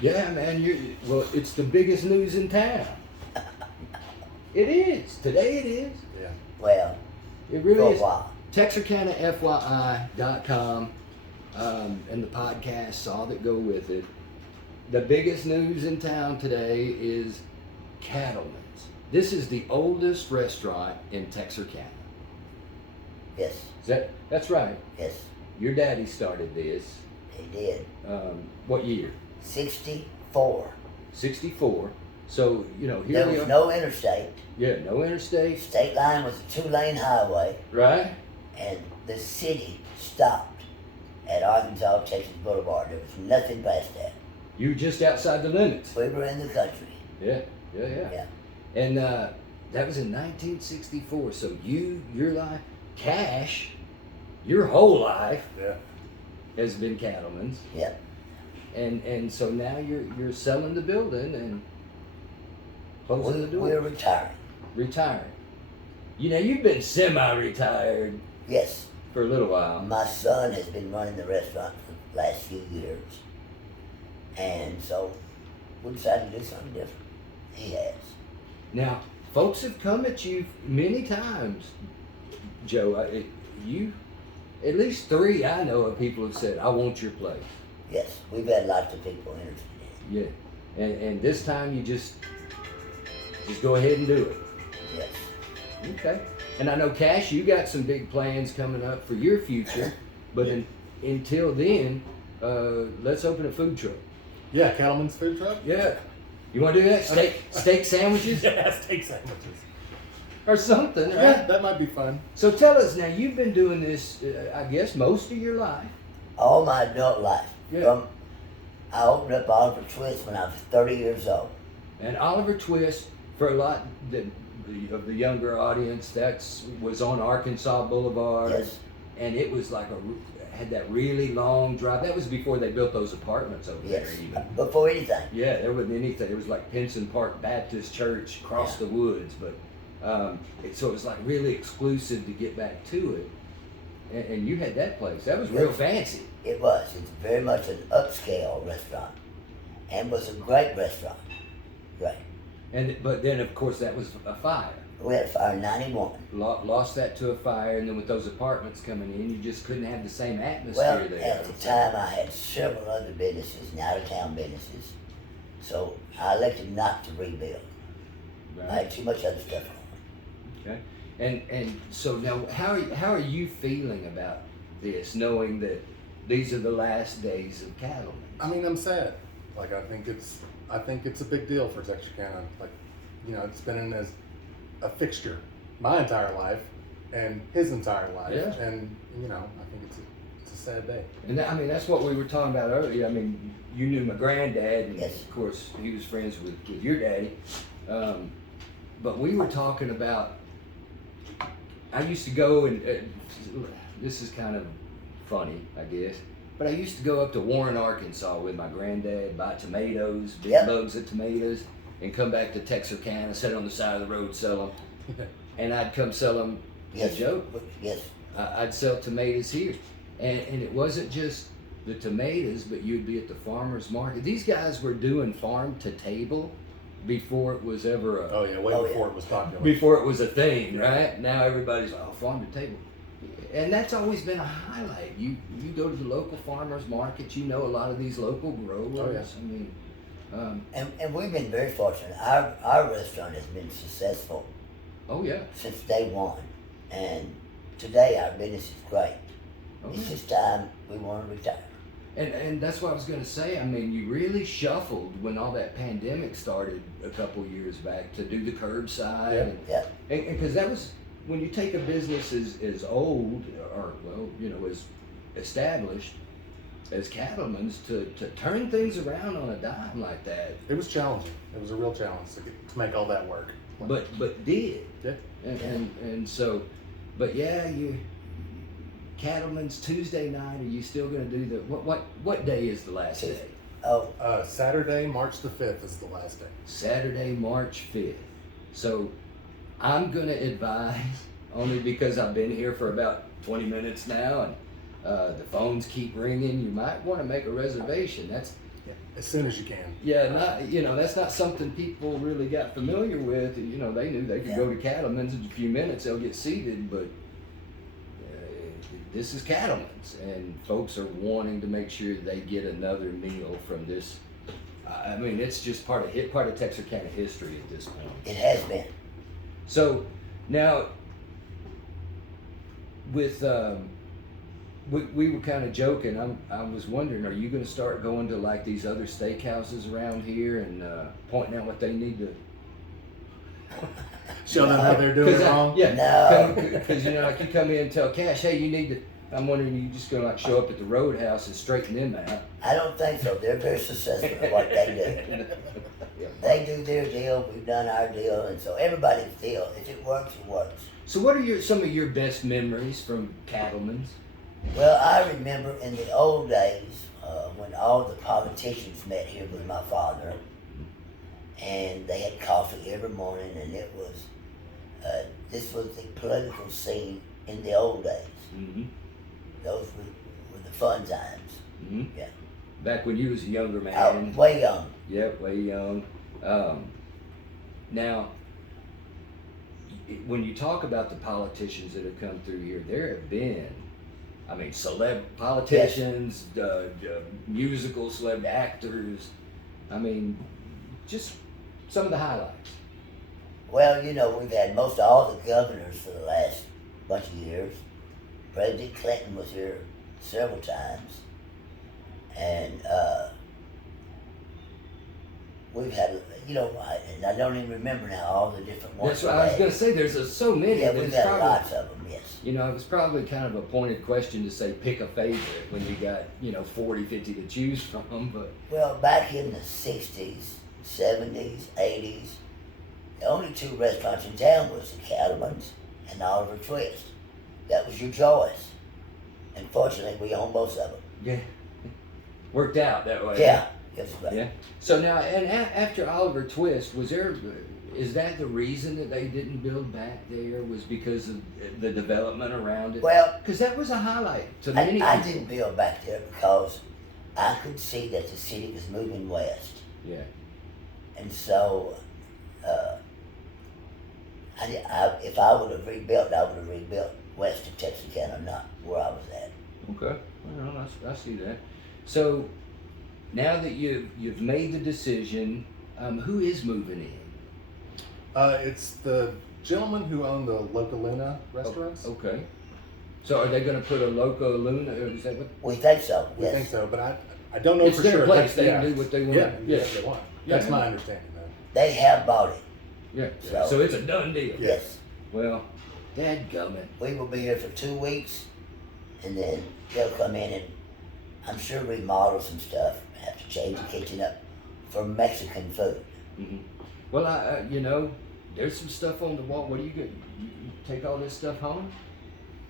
Yeah, man. Well, it's the biggest news in town. It is. Today it is. Yeah. Well, it really for is. a while. TexarkanaFYI.com and the podcasts, all that go with it. The biggest news in town today is Cattleman's. This is the oldest restaurant in Texarkana. Yes. That's right. Yes. Your daddy started this. He did. What year? 64. 64. So, here There we was are. no interstate. Yeah, no interstate. State line was a 2-lane highway, Right? and the city stopped at Arkansas, Texas Boulevard. There was nothing past that. You were just outside the limits. We were in the country. Yeah. Yeah. And that was in 1964. So your life, Cash, your whole life Yeah. has been Cattleman's. Yeah. And so now you're selling the building and closing the door. We're retiring. Retiring. You've been semi-retired Yes. for a little while. My son has been running the restaurant for the last few years. And so we decided to do something different. He has. Now, folks have come at you many times, Joe. You, at least 3 I know of people have said, "I want your place." Yes. We've had lots of people interested in it. Yeah, and this time you just go ahead and do it. Yes. Okay. And I know, Cash, you got some big plans coming up for your future, but until then, let's open a food truck. Yeah, Cattleman's food truck? Yeah. You want to do that? Steak sandwiches Yeah, steak sandwiches. or something, right? Yeah, that might be fun. So tell us now. You've been doing this, I guess, most of your life. All my adult life. Yeah. I opened up Oliver Twist when I was 30 years old. And Oliver Twist, for a lot of the younger audience, was on Arkansas Boulevard. Yes. And it was like had that really long drive. That was before they built those apartments over Yes. there even. Before anything. Yeah, there wasn't anything. It was like Pinson Park Baptist Church across the woods. But so it was like really exclusive to get back to it. And you had that place. That was real fancy. It was. It's very much an upscale restaurant. And was a great restaurant. Great. But then, of course, that was a fire. We had a fire in 91. Lost that to a fire, and then with those apartments coming in, you just couldn't have the same atmosphere Well, there. at the time I had several other businesses and out-of-town businesses. So I elected not to rebuild. Right. I had too much other stuff on. Okay. And so now, how are you feeling about this, knowing that these are the last days of Cattleman? I mean, I'm sad. Like, I think it's a big deal for Texarkana. Like, it's been in as a fixture my entire life and his entire life. Yeah. And, I think it's a sad day. And that's what we were talking about earlier. I mean, you knew my granddad, and Yes. of course he was friends with your daddy. But we were talking about, I used to go and this is kind of funny, I guess, but I used to go up to Warren, Arkansas with my granddad, buy tomatoes, big loads of tomatoes, and come back to Texarkana, sit on the side of the road, sell them. And I'd come sell them. Yes. Joe. Yes. I'd sell tomatoes here. And it wasn't just the tomatoes, but you'd be at the farmer's market. These guys were doing farm to table before it was ever a... Oh, yeah, before it was popular. Before it was a thing, right? Now everybody's like, oh, farm to table. And that's always been a highlight. You go to the local farmer's market, you know a lot of these local growers. Oh, yeah. I mean... And we've been very fortunate. Our restaurant has been successful oh, yeah. since day one. And today our business is great. Okay. It's just time we want to retire. And that's what I was going to say. I mean, you really shuffled when all that pandemic started a couple years back to do the curbside. Yeah. And because that was, when you take a business as old, or, as established as Cattleman's, to turn things around on a dime like that. It was challenging. It was a real challenge to make all that work. But did. Yeah. And so, but yeah, Cattleman's Tuesday night. Are you still going to do the what day is the last day? Oh, Saturday, March the 5th is the last day. Saturday, March 5th. So I'm going to advise, only because I've been here for about 20 minutes now, and the phones keep ringing. You might want to make a reservation. as soon as you can. Yeah, not, you know, that's not something people really got familiar with. You know, they knew they could go to Cattleman's in a few minutes, they'll get seated, but this is Cattleman's, and folks are wanting to make sure they get another meal from this. I mean, it's just part of Texarkana history at this point. It has been. So now, with we were kind of joking. I was wondering, are you going to start going to like these other steakhouses around here and pointing out what they need to Show them how they're doing it wrong. Yeah, No. because you know, like you come in and tell Cash, hey, you need to. I'm wondering, you just gonna like show up at the Roadhouse and straighten them out? I don't think so. They're very successful at what they do. They do their deal, we've done our deal, and so everybody's deal. If it works, it works. So, what are some of your best memories from Cattleman's? Well, I remember in the old days when all the politicians met here with my father, and they had coffee every morning, and it was this was the political scene in the old days. Mm-hmm. Those were the fun times. Mm-hmm. Yeah. Back when you was a younger man. I was way young. Yep, way young. Now, when you talk about the politicians that have come through here, there have been, I mean, celeb politicians, musical celeb actors. I mean, just some of the highlights. Well, you know, we've had most all the governors for the last bunch of years. President Clinton was here several times. And we've had, you know, I don't even remember now all the different ones. That's what I was going to say. There's so many. Yeah, we've had probably, lots of them, yes. You know, it was probably kind of a pointed question to say pick a favorite when you got, 40, 50 to choose from. But Well, back in the 60s, 70s, 80s, the only two restaurants in town was the Cattleman's and Oliver Twist. That was your choice. And fortunately, we own both of them. yeah, worked out that way. Yeah. Yes, right. Yeah. So now, and after Oliver Twist, is that the reason that they didn't build back there? Was because of the development around it? Well, because that was a highlight to many I people. didn't build back there because I could see that the city was moving west. Yeah. And so, if I would have rebuilt, I would have rebuilt west of Texarkana, not where I was at. Okay. Well, I see that. So now that you've made the decision, who is moving in? It's the gentleman who owned the Loca Luna restaurants. Okay. So are they going to put a Loco Luna? Or is that what? We think so, We yes. think so, but I don't know It's for their sure. place. They yeah. can do what they want. Yeah, Yeah. yes, they want. Yeah. That's my understanding, though. They have bought it, Yeah. So- So it's a done deal. Yeah. yes. Well, dadgummit. We will be here for 2 weeks, and then they'll come in and I'm sure remodel some stuff, have to change the kitchen up for Mexican food. Mm-hmm. Well, there's some stuff on the wall. What do you get? You take all this stuff home?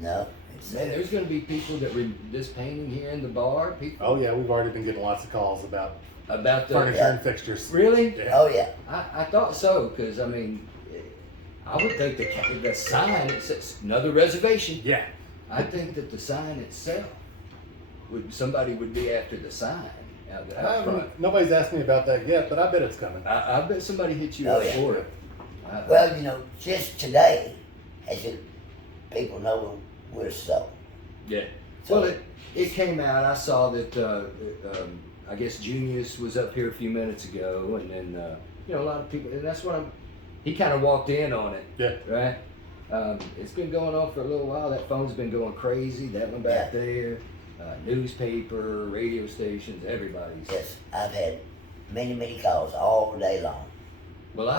No, it's Man, there's going to be people that this painting here in the bar. People Oh yeah, we've already been getting lots of calls about about the furniture Yeah. and fixtures. Really? Yeah. Oh yeah. I thought so because I mean, I would think the sign it says another reservation. Yeah. I think that the sign itself somebody would be after the sign out front. Nobody's asked me about that yet, but I bet it's coming. I bet somebody hit you Oh, up yeah. for it. Well, you know, just today, as it, people know we're sold. Yeah. So, Well, it came out. I saw that. I guess Junius was up here a few minutes ago, and then a lot of people. And that's what he kind of walked in on it. Yeah. Right. It's been going on for a little while. That phone's been going crazy. That one back Yeah. there. Newspaper, radio stations, everybody's. yes, I've had many, many calls all day long. Well,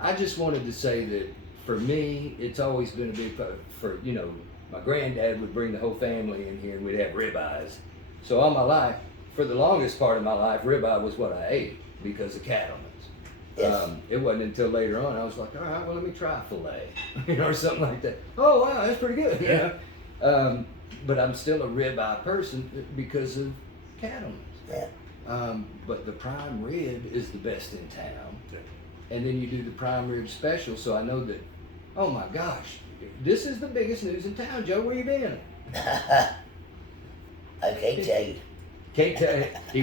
I just wanted to say that for me, it's always been a big for my granddad would bring the whole family in here and we'd have ribeyes. So all my life, for the longest part of my life, ribeye was what I ate because of Cattleman's. Yes. It wasn't until later on I was like, all right, well let me try filet, or something like that. Oh wow, that's pretty good. Yeah. But I'm still a ribeye person because of Cattleman's. Yeah. But the prime rib is the best in town. Yeah. And then you do the prime rib special, so I know that, oh my gosh, this is the biggest news in town, Joe. Where you been? I can't tell you. Can't tell. He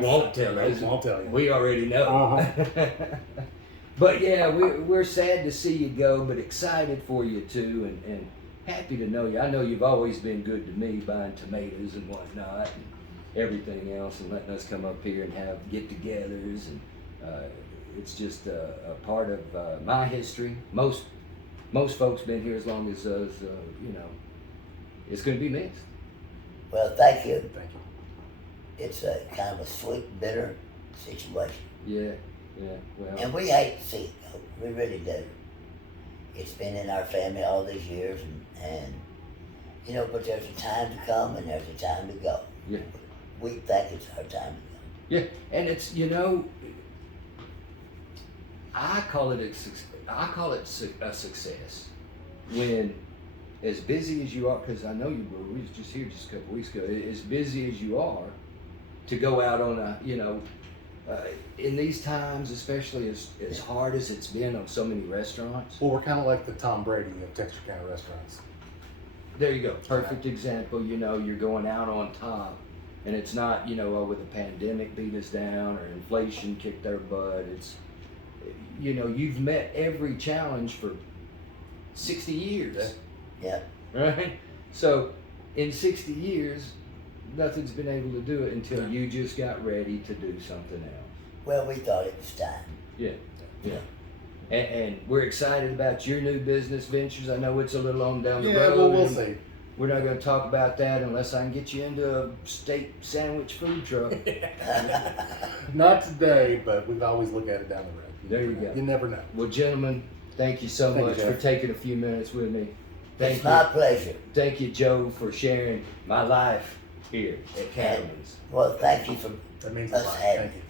won't tell us. He won't tell you. We already know. Uh-huh. But yeah, we're sad to see you go, but excited for you too, and happy to know you. I know you've always been good to me, buying tomatoes and whatnot, and everything else, and letting us come up here and have get-togethers, and it's just a part of my history. Most folks been here as long as us. You know, it's going to be missed. Well, thank you. Thank you. It's a kind of a sweet, bitter situation. Yeah. Well. And we hate to see it go. We really do. It's been in our family all these years, and you know, but there's a time to come and there's a time to go. Yeah. We think it's our time to go. Yeah, and it's, you know, I call it a success when, as busy as you are, because I know you were, we was just here just a couple weeks ago, as busy as you are, to go out on a, you know, in these times, especially as hard as it's been on so many restaurants. Well, we're kind of like the Tom Brady of Texarkana restaurants. There you go, perfect example. You know, you're going out on top, and it's not, you know, with the pandemic beat us down or inflation kicked our butt. It's, you know, you've met every challenge for 60 years. Yeah. Right? So in 60 years, nothing's been able to do it until you just got ready to do something else. Well, we thought it was time. Yeah. And we're excited about your new business ventures. I know it's a little on down the road. Yeah, well, we'll see. We're not going to talk about that unless I can get you into a steak sandwich food truck. Not today, but we've always looked at it down the road. There you go. You never know. Well, gentlemen, thank you so Thank you, much Jeff. for taking a few minutes with me. Thank It's you. my pleasure. Thank you, Joe, for sharing my life here at Cattleman's. Well, thank you for That means a us lot. having Thank you.